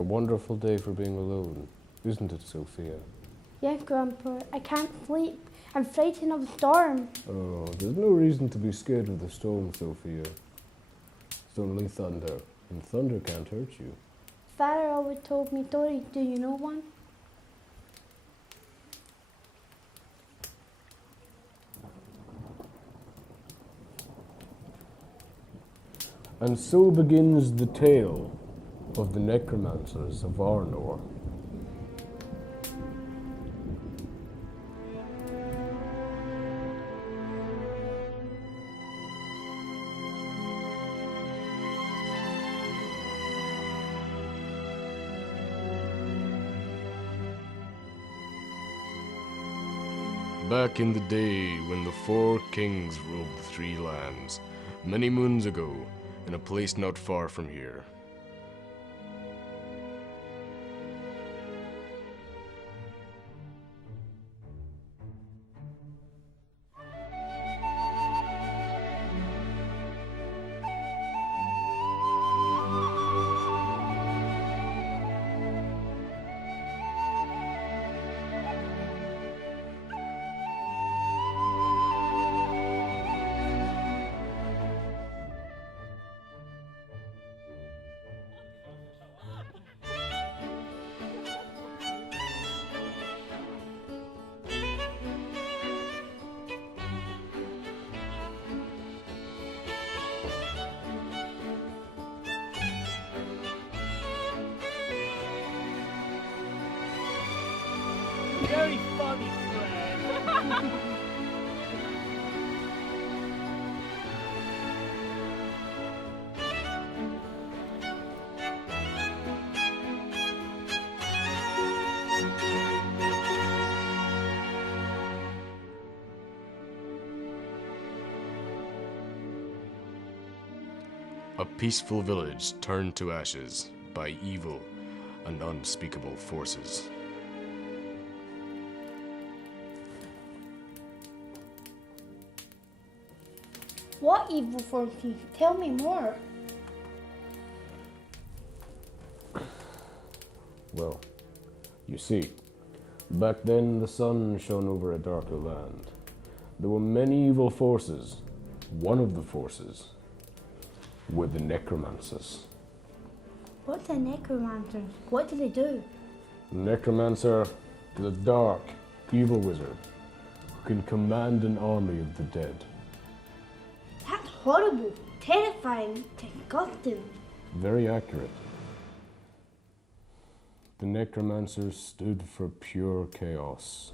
a wonderful day for being alone, isn't it, Sophia? Yes, Grandpa. I can't sleep. I'm frightened of the storm. Oh, there's no reason to be scared of the storm, Sophia. It's only thunder, and thunder can't hurt you. Father always told me stories. Do you know one? And so begins the tale of the Necromancers of Arnor. Back in the day when the 4 kings ruled the 3 lands, many moons ago, in a place not far from here. Very funny, friend. A peaceful village turned to ashes by evil and unspeakable forces. What evil forces? Tell me more. Well, you see, back then the sun shone over a darker land. There were many evil forces. One of the forces were the Necromancers. What's a necromancer? What do they do? The Necromancer is a dark, evil wizard who can command an army of the dead. That's horrible, terrifying, disgusting. Very accurate. The Necromancers stood for pure chaos.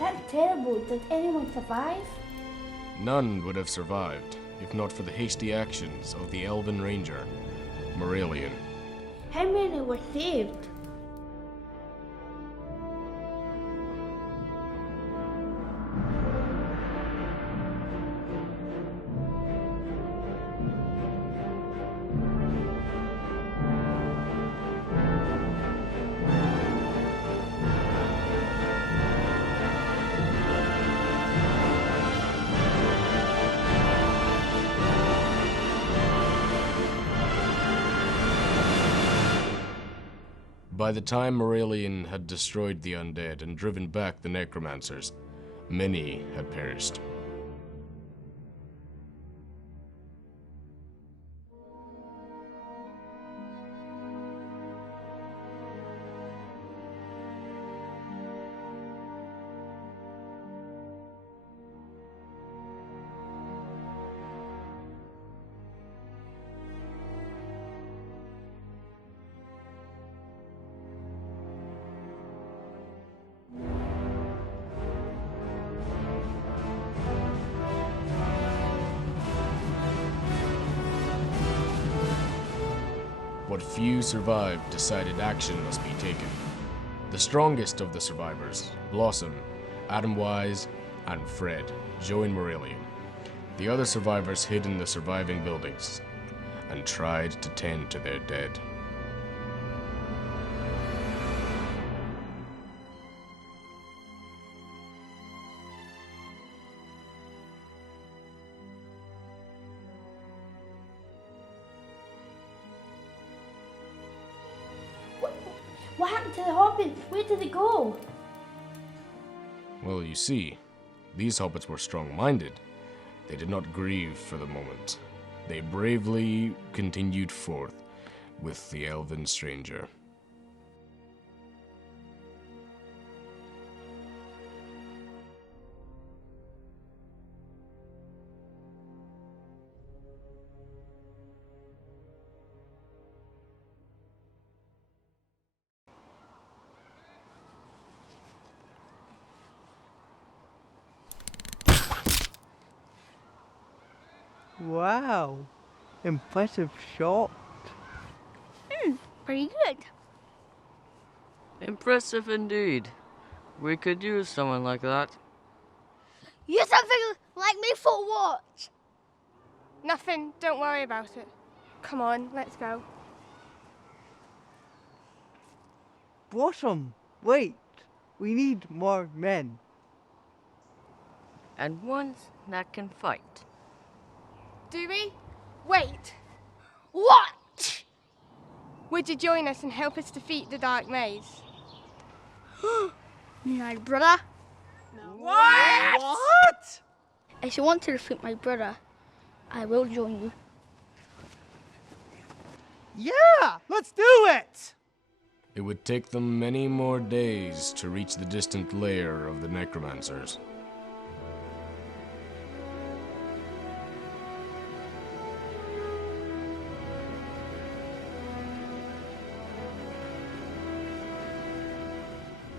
That's terrible. Did anyone survive? None would have survived if not for the hasty actions of the Elven Ranger, Morelian. How many were saved? By the time Aurelian had destroyed the undead and driven back the necromancers, many had perished. What few survived decided action must be taken. The strongest of the survivors, Blossom, Adam Wise, and Fred, joined Morellian. The other survivors hid in the surviving buildings and tried to tend to their dead. What happened to the hobbits? Where did they go? Well, you see, these hobbits were strong-minded. They did not grieve for the moment. They bravely continued forth with the elven stranger. Wow. Impressive shot. Pretty good. Impressive indeed. We could use someone like that. You something like me for what? Nothing, don't worry about it. Come on, let's go. Blossom, wait. We need more men. And ones that can fight. Do we? Wait! What? Would you join us and help us defeat the Dark Maze? My brother? What? If you want to defeat my brother, I will join you. Yeah, let's do it! It would take them many more days to reach the distant lair of the necromancers.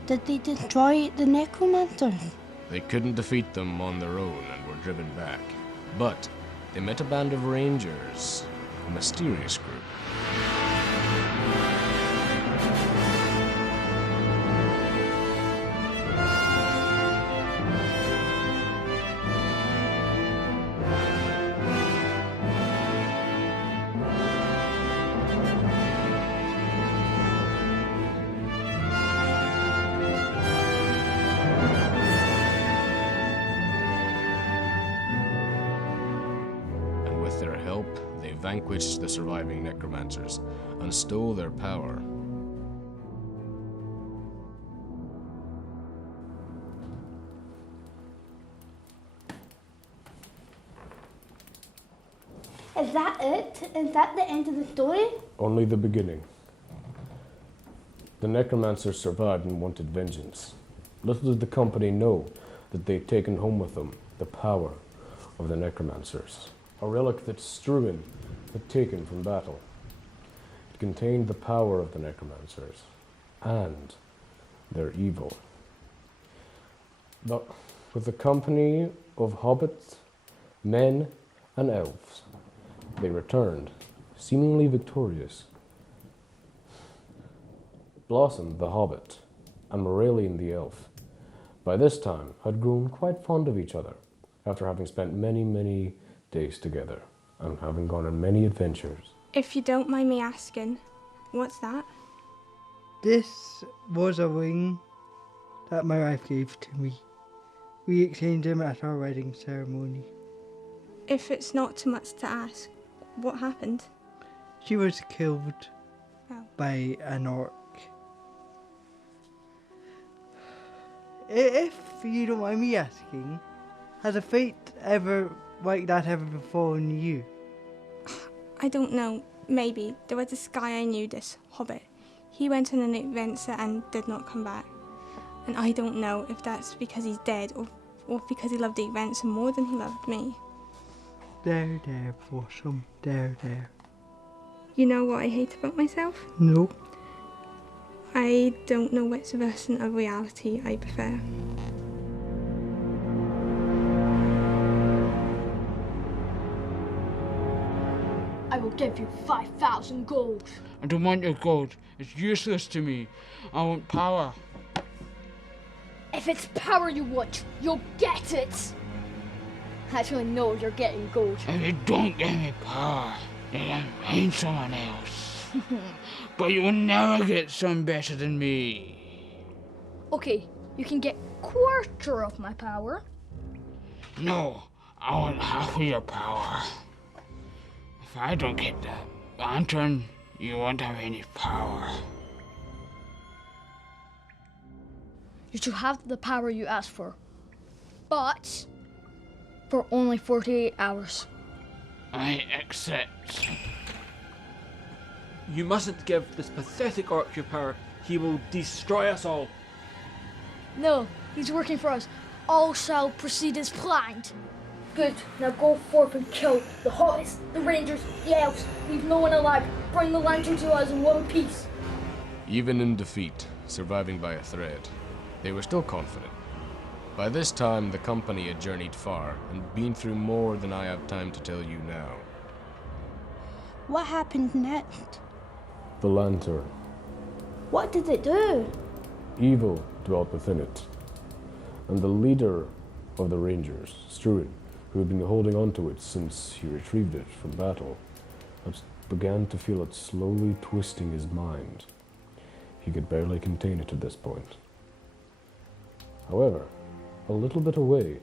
Did they destroy the necromancers? They couldn't defeat them on their own and were driven back. But they met a band of rangers, a mysterious group. With their help, they vanquished the surviving necromancers and stole their power. Is that it? Is that the end of the story? Only the beginning. The necromancers survived and wanted vengeance. Little did the company know that they'd taken home with them the power of the necromancers. A relic that Struan had taken from battle. It contained the power of the necromancers and their evil. But with a company of hobbits, men, and elves, they returned, seemingly victorious. Blossom, the hobbit, and Morellian, the elf, by this time had grown quite fond of each other after having spent many days together and having gone on many adventures. If you don't mind me asking, what's that? This was a ring that my wife gave to me. We exchanged them at our wedding ceremony. If it's not too much to ask, what happened? She was killed Oh. by an orc If you don't mind me asking, has a fate ever like that ever befallen you? I don't know. Maybe. There was this guy I knew, this hobbit. He went on an adventure and did not come back. And I don't know if that's because he's dead or because he loved the adventure more than he loved me. There, Blossom. There. You know what I hate about myself? No. I don't know which version of reality I prefer. I will give you 5,000 gold. I don't want your gold. It's useless to me. I want power. If it's power you want, you'll get it. Actually, no, you're getting gold. If you don't give me power, then I'll find someone else. But you will never get someone better than me. Okay, you can get quarter of my power. No, I want half of your power. If I don't get the lantern, you won't have any power. You should have the power you asked for, but for only 48 hours. I accept. You mustn't give this pathetic orc your power. He will destroy us all. No, he's working for us. All shall proceed as planned. Good, now go forth and kill the hobbits, the rangers, the elves. Leave no one alive. Bring the lantern to us in one piece. Even in defeat, surviving by a thread, they were still confident. By this time, the company had journeyed far and been through more than I have time to tell you now. What happened next? The lantern. What did it do? Evil dwelt within it, and the leader of the Rangers, Struan, who had been holding on to it since he retrieved it from battle, began to feel it slowly twisting his mind. He could barely contain it at this point. However, a little bit away,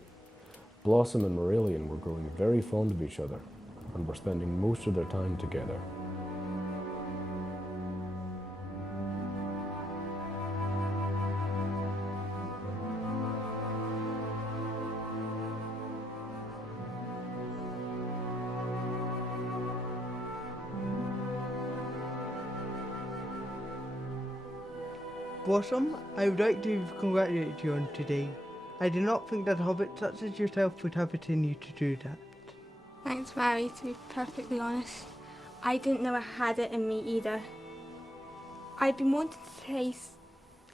Blossom and Morelian were growing very fond of each other and were spending most of their time together. Blossom, I would like to congratulate you on today. I did not think that a hobbit such as yourself would have it in you to do that. Thanks, Mary, to be perfectly honest. I didn't know I had it in me either. I've been wanting to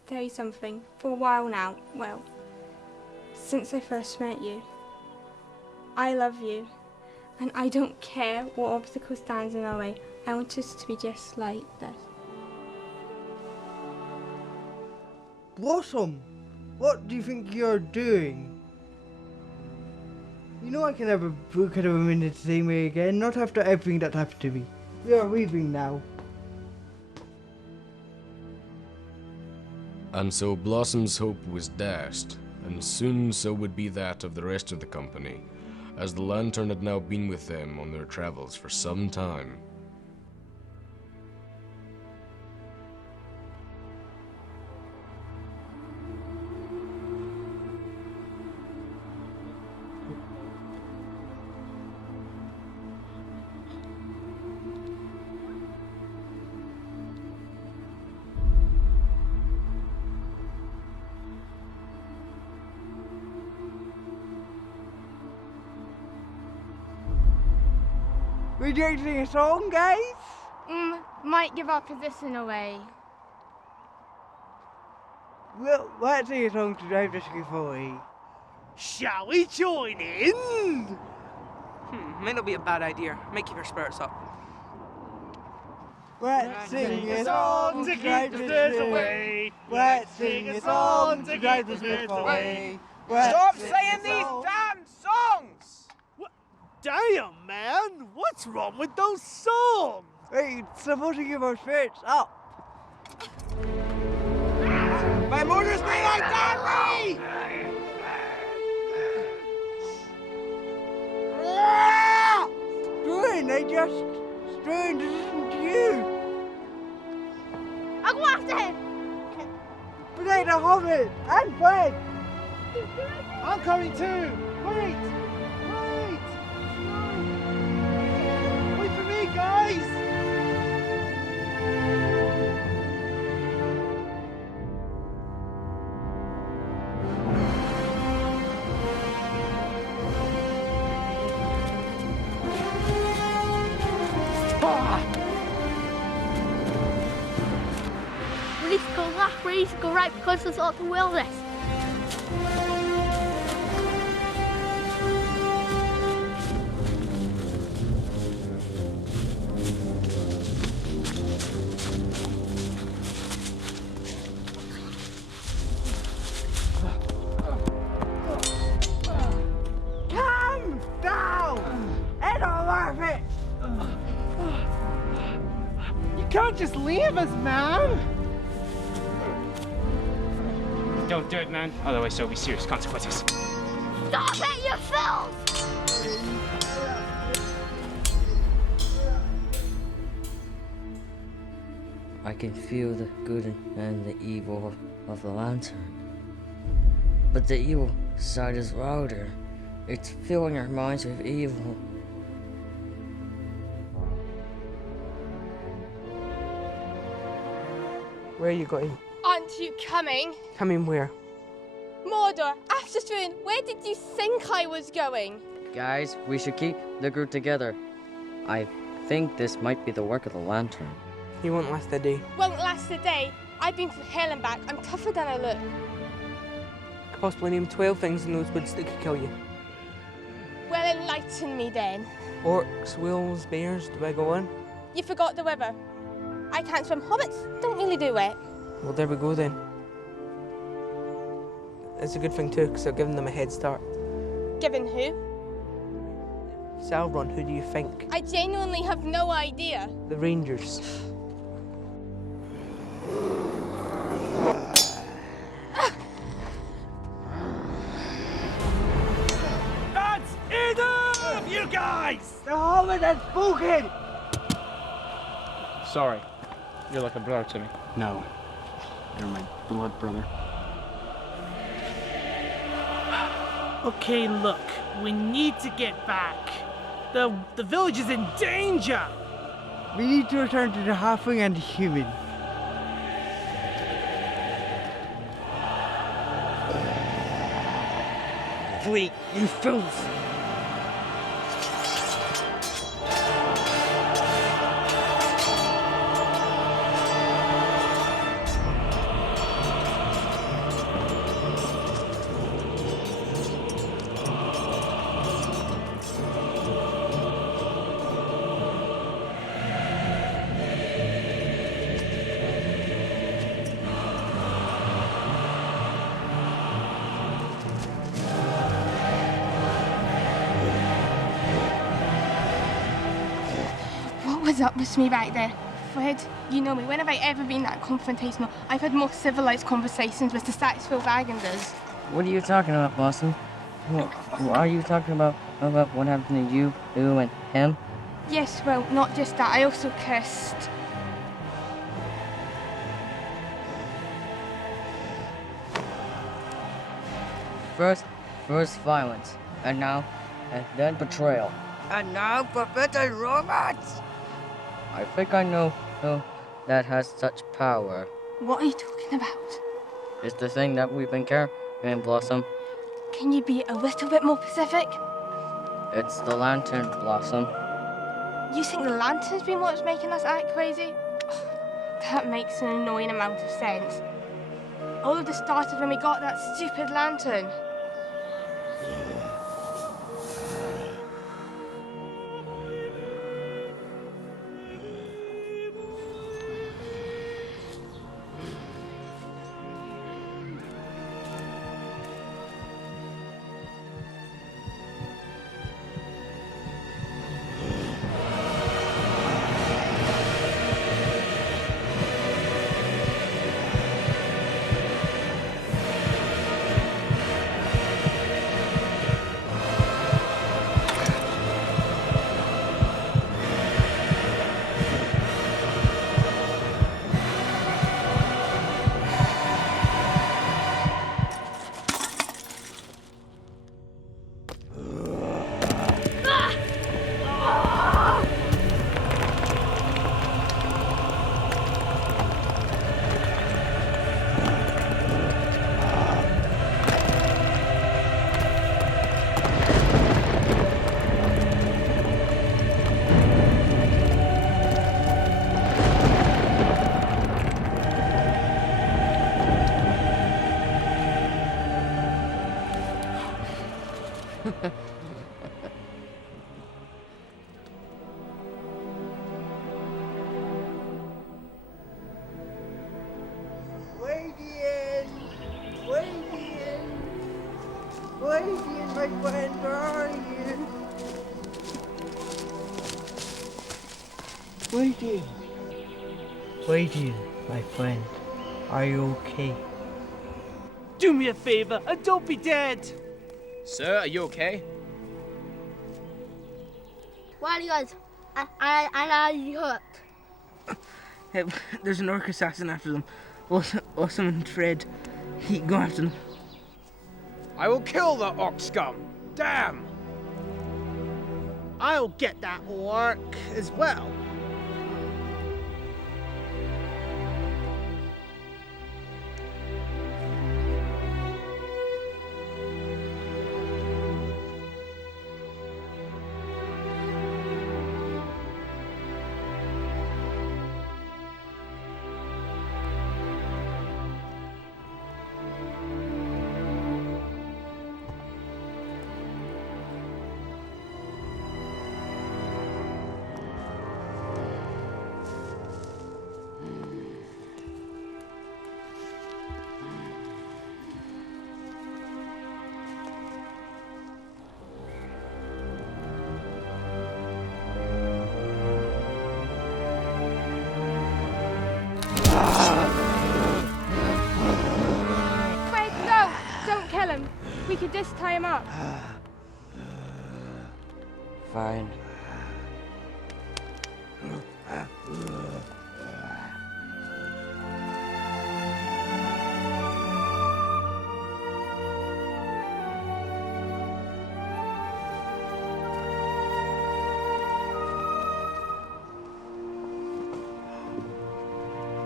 tell you something for a while now. Well, since I first met you. I love you, and I don't care what obstacle stands in our way. I want us to be just like this. Blossom, what do you think you're doing? You know I can never look at a woman in the same way again, not after everything that happened to me. We are leaving now. And so Blossom's hope was dashed, and soon so would be that of the rest of the company, as the lantern had now been with them on their travels for some time. Would you like to sing a song, guys? Might give our position away. Well, let's sing a song to drive this grief away. Shall we join in? May not be a bad idea. May keep our spirits up. Let's sing a song to drive the grief away. Let's sing a song to drive the grief away. Stop saying these damn songs! Damn, man! What's wrong with those songs? Hey, it's supposed to give our spirits up. My mortars may not die! Struan, Struan, this isn't you. I'll go after him! Protect the hobbit and Fred. I'm coming too! Wait! Wait! Wait for me, guys! We need to go left, we need to go right because there's lots of wilderness. Calm down! It's not worth it! You can't just leave us, man! Don't do it, man. Otherwise, there'll be serious consequences. Stop it, you fools! I can feel the good and the evil of the lantern. But the evil side is louder. It's filling our minds with evil. Where are you going? Aren't you coming? Coming where? Mordor, after Struan, where did you think I was going? Guys, we should keep the group together. I think this might be the work of the lantern. He won't last a day. Won't last a day. I've been through hell and back. I'm tougher than I look. Could possibly name 12 things in those woods that could kill you. Well, enlighten me then. Orcs, wolves, bears, do I go on? You forgot the river. I can't swim. Hobbits don't really do it. Well, there we go then. It's a good thing too, because I've given them a head start. Given who? Sauron, who do you think? I genuinely have no idea. The Rangers. That's enough, you guys! The Hobbit has spoken! Sorry. You're like a brother to me. No. You're my blood brother. Okay, look. We need to get back. The village is in danger! We need to return to the halfling and the human. Flee, you fools! What was up with me back there? Fred, you know me. When have I ever been that confrontational? I've had more civilized conversations with the Saxville Vaganders. What are you talking about, Blossom? Are you talking about what happened to you, and him? Yes, well, not just that. I also cursed. First violence, and then betrayal. And now forbidden romance! I think I know who that has such power. What are you talking about? It's the thing that we've been carrying, Blossom. Can you be a little bit more specific? It's the lantern, Blossom. You think the lantern's been what's making us act crazy? That makes an annoying amount of sense. All of this started when we got that stupid lantern. Radiant, my friend, where are you? Radiant, my friend, are you okay? Do me a favor and don't be dead. Sir, are you okay? Why are you guys? I hurt. Hey, there's an orc assassin after them. Awesome and Fred. Go after them. I will kill the orc scum! Damn! I'll get that orc as well. Fred, no! Don't kill him. We could just tie him up. Fine.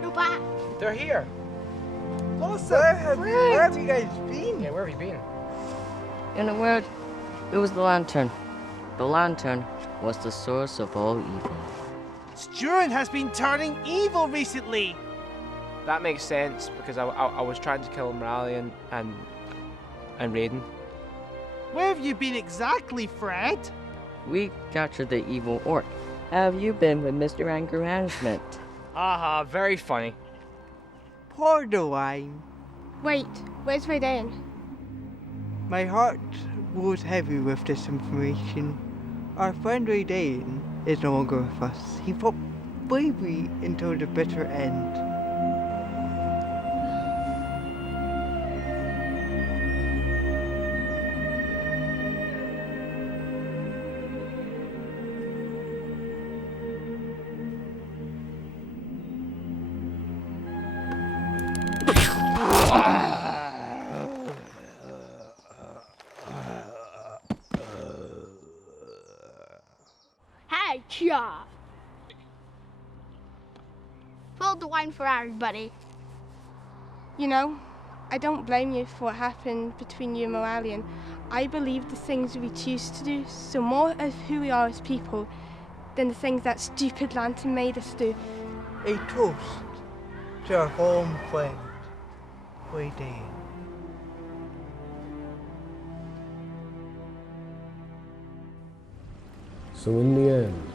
You're back. They're here. Awesome! Where have you guys been? Yeah, where have you been? In a word, it was the lantern. The lantern was the source of all evil. Stuart has been turning evil recently. That makes sense because I was trying to kill Morale and Raiden. Where have you been exactly, Fred? We captured the evil orc. Have you been with Mr. Anger Management? Haha, very funny. Pour the wine. Wait, where's Raiden? My heart grows heavy with this information. Our friend Raiden is no longer with us. He fought bravely until the bitter end. Hey, Chia. Fill the wine for everybody. You know, I don't blame you for what happened between you and Moralian. I believe the things we choose to do, so more of who we are as people than the things that stupid lantern made us do. A toast to our home friend, Raiden. So in the end,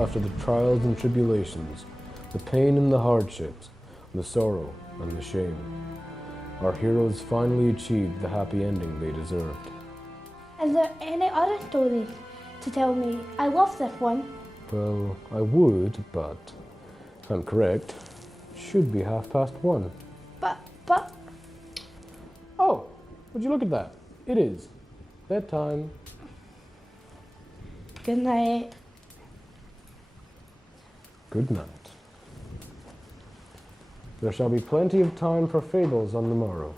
after the trials and tribulations, the pain and the hardships, the sorrow and the shame, our heroes finally achieved the happy ending they deserved. Is there any other stories to tell me? I love this one. Well, I would, but if I'm correct, it should be 1:30. But... Oh, would you look at that? It is bedtime. Good night. Good night. There shall be plenty of time for fables on the morrow.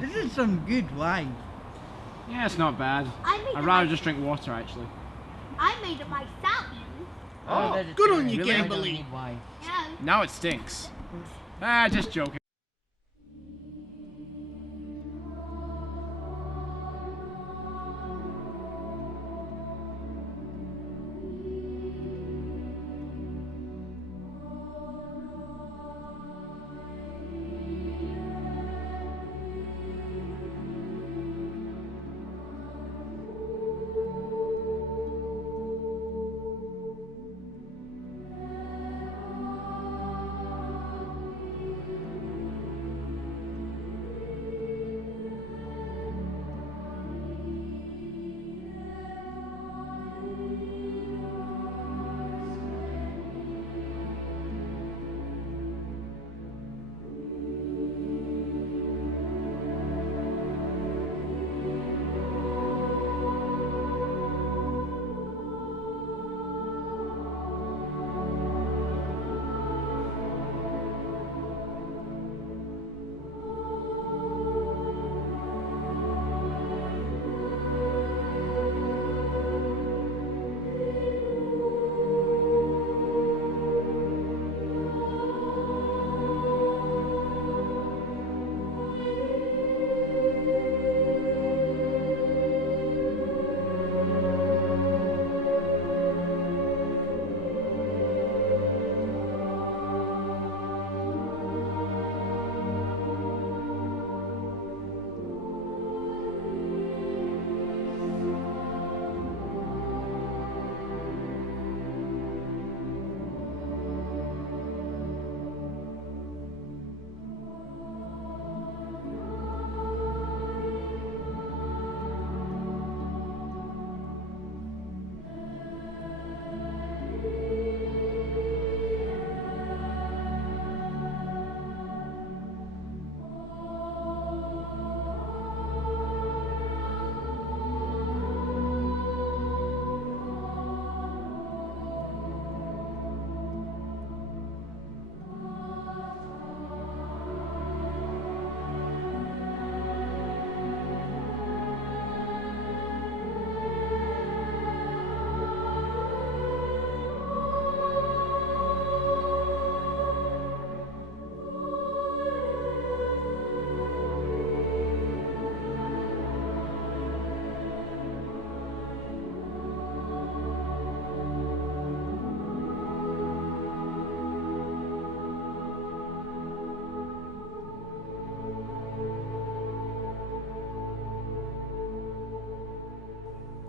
This is some good wine. Yeah, it's not bad. I'd rather just drink water, actually. I made it myself. Oh, good on you, Gambly. Now it stinks. Ah, just joking.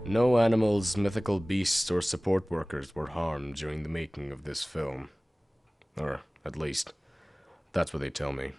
No animals, mythical beasts, or support workers were harmed during the making of this film. Or, at least, that's what they tell me.